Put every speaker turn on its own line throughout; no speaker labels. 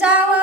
Dawa!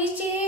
आता